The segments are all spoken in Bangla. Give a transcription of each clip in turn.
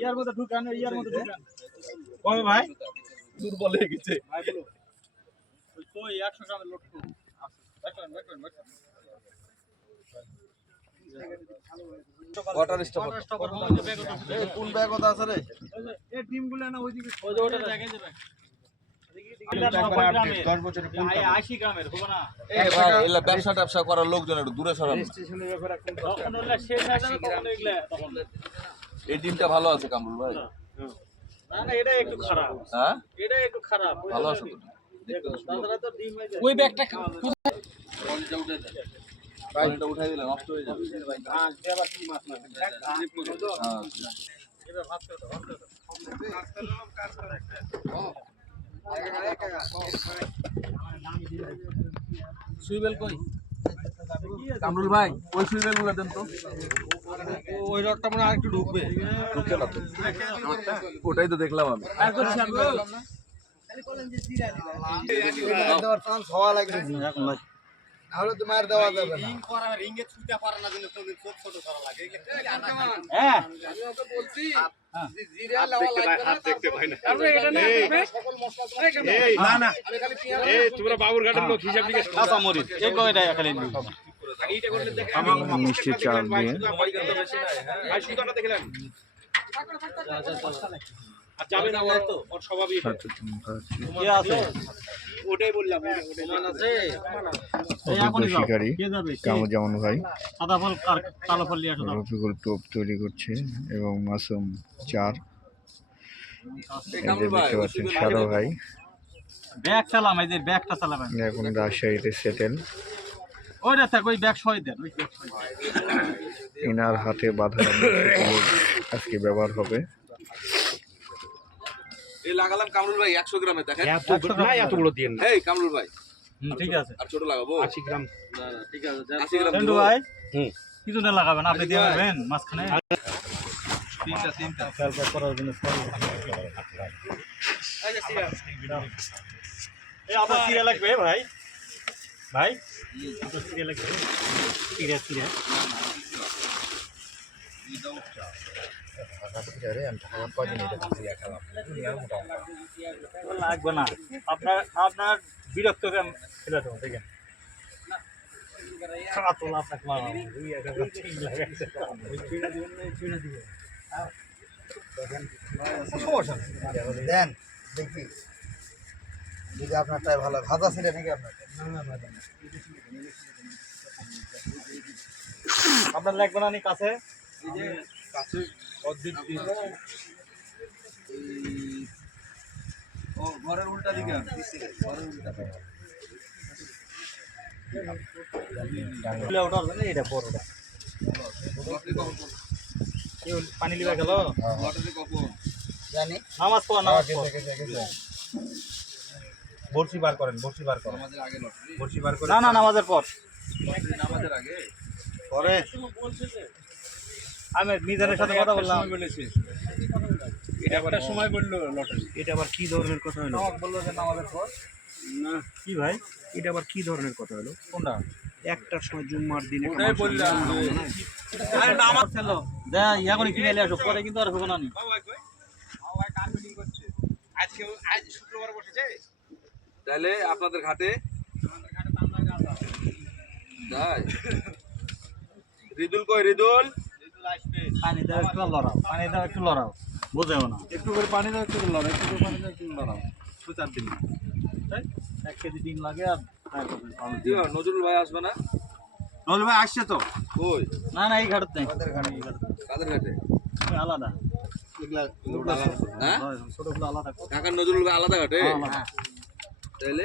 ইয়ার মধ্যে ঢুকান ইয়ার মধ্যে ঢুকান। কবে ভাই? দুর্বল হয়ে গেছে। ভাই বলো। ওই কই 100 গ্রামের লোড তো। দেখেন দেখেন দেখেন ওয়াটার স্টপ কোন ব্যাগ আছে রে? এই ডিমগুলো না ওইদিকে ওই ওটা দেখে যাবে ব্যবসা ট্যাবসা করার লোকজন একটু দূরে সরান। তখন হলে শেষ হয়ে যাবে তখন এগুলা তখন এই ডিমটা ভালো আছে কামরুল ভাই। না না এটা একটু খারাপ। হ্যাঁ? একটু ভালো আছে তো তাছাড়া তো ডিম হয়ে যায়। ওই ব্যাগটা উঠাই দিলে নষ্ট হয়ে যাবে। হ্যাঁ, সে আবার কি মাছ না হ্যাঁ ভাত ভাত। সুইবেল কই? কামরুল ভাই ওই সুইবেলগুলো দেন তো। ওই রডটা মনে আরেকটু ঢুকবে। ঢুকছে না তো। ওটাই তো দেখলাম আমি। আর করছি আমি দেওয়ার চান্স হওয়া লাগবে। তাহলে তো মার দেওয়া যাবে না। হ্যাঁ। তারপরে এটা না না। না। হিসাব নিকেশ কাঁচা মরিচ। এই কয়টা খালি মিষ্টি চাল দিয়ে। ভাই সুতাটা দেখলেন আর যাবে না ওর তো ওর স্বভাবই আছে? ওটাই বললাম। শিকারী। কে যাবে? কামুজামান ভাই। সাদা ফল আর কালো ফল নিয়ে আসো রফিকুল টোপ তৈরি করছে এবং মাসুম চার। দেখতে পাচ্ছেন সারো ভাই। ব্যাগ চালাম এই যে ব্যাগটা চালাবেন এখন রাজশাহীতে সেটেল। ওইটা থাক ওই ব্যাগ সই দেন। ইনার হাতে বাঁধা আজকে ব্যবহার হবে। এই লাগালাম কামরুল ভাই একশো গ্রামে দেখেন। না এতগুলো দিয়ে না। এই কামরুল ভাই। ঠিক আছে। আর ছোট লাগাবো। আশি গ্রাম। আশি গ্রাম ভাই হুম। কিছু না লাগাবেন? আপনি দিয়ে দেবেন মাঝখানে? তিনটা তিনটা। এই আপনার সিরিয়া লাগবে ভাই। ভাই? আপনার সিরিয়া লাগবে? সিরিয়া সিরিয়া লাগবে না। আপনার আপনার বিরক্ত আমি ফেলে দেবো দেখেন। দেন দেখি। যদি আপনারটাই ভালো ভাজা ছিল নাকি আপনার? আপনার লাগবে না নি ঘরের উল্টা দিকে ঘরের উল্টা পানি লিবা গেল নামাজ পড়া নামাজ বড়শি বার করেন বড়শি বার করেন বড়শি বার করে না না নামাজের পর নামাজের আগে। পরে আমি মিজানের সাথে কথা বললাম। এটা আবার সময় বলল লটারি। এটা আবার কি ধরনের কথা হলো? বলল যে নামাজের পর। না। কি ভাই? এটা আবার কি ধরনের কথা হলো? কোনটা? একটার সময় জুম্মার দিনে ওটাই বললাম। আরে নামাজ ছিল। দে ইয়া করে কিনে আসো পরে কিন্তু আর হবে না নি তাহলে আপনাদের ঘাটে? রিদুল কই রিদুল? পানি দাও একটু লড়াও পানি দাও একটু লড়াও বুঝেও না। একটু করে পানি দাও একটু লড়াই একটু করে পানি দাও একটু লড়াও। দু চার দিন। তাই? এক কেজি ডিম লাগে আর নজরুল ভাই আসবে না? নজরুল ভাই আসছে তো? কই? না না এই ঘাটত নেই। কাদের ঘাটে? ওই আলাদা। হ্যাঁ? কাকার নজরুল ভাই আলাদা ঘাটে? আলাদা। তাইলে?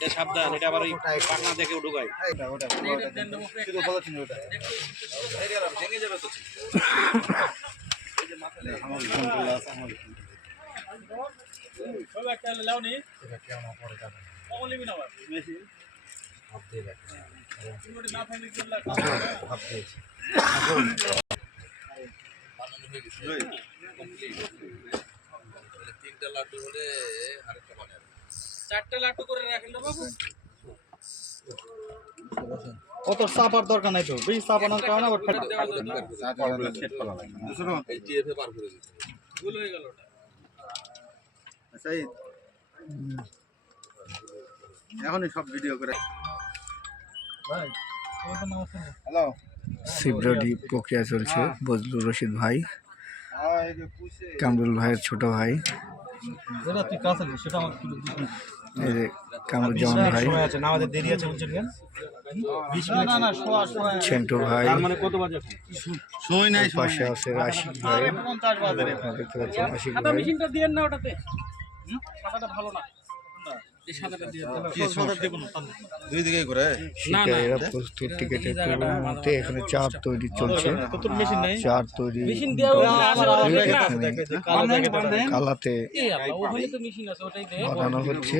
এটা সাবধান এটা আবার ওই পাটনা থেকে ঢুকায় এটা ওটা বলেছেন ওটা ভেঙে যাবে তো তিনটা লাড্ডু হলে আরেকটা বানাবে চারটে লাট্টু করে রাখেন বাবু। অত চাপার দরকার নাই তো। বেশি চাপানোর কারণে আবার ফেটে ভুল হয়ে গেল ওটা। সেই এখনই সব ভিডিও করে হ্যালো। সিপ্রডি প্রক্রিয়া চলছে বজলুর রশিদ ভাই কামরুল ভাইয়ের ছোট ভাই। তুই কাছে সেটা আমার এই যে কামরুজ্জামান ভাই। ছেন্টু ভাই। মানে কত বাজে সময় নাই পাশে আছে রাশিদ ভাই। আপনারা দেখতে পাচ্ছেন আশিক ভাই। মেশিনটা না ওটাতে? ভালো না। শিকারীরা প্রস্তুত টিকেটের পূর্বমতে এখানে চার তৈরি চলছে। তোর মেশিন নেই? চার তৈরি কালাতে হচ্ছে।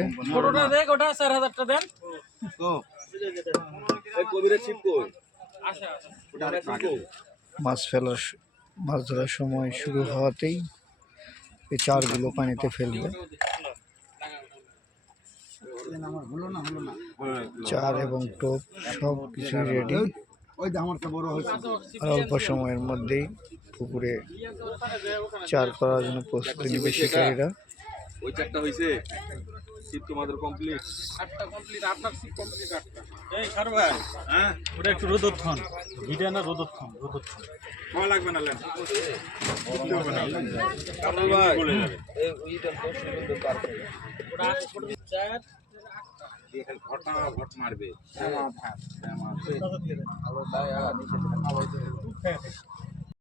আচ্ছা আচ্ছা। মাছ ফেলার মাছ ধরার সময় শুরু হওয়াতেই এই চারগুলো পানিতে ফেলবে। চার এবং টোপ সব কিছুই রেডি অল্প সময়ের মধ্যেই পুকুরে চার করার জন্য প্রস্তুতি নেবে শিকারীরা। ওই চারটা হইছে ছিপ তোমাদের কমপ্লিট আটটা কমপ্লিট আপনার সিট কমপ্লিট আটটা। এই সারু হ্যাঁ? ওটা একটু রোদোত্থন। ভিডিও না রোদোত্থন রোদোত্থন। খাওয়া লাগবে না লেন। কামরুল ভাই। ওটা ছোট খালি ঘটনা ঘট মারবে। দাদা দিয়ে দে।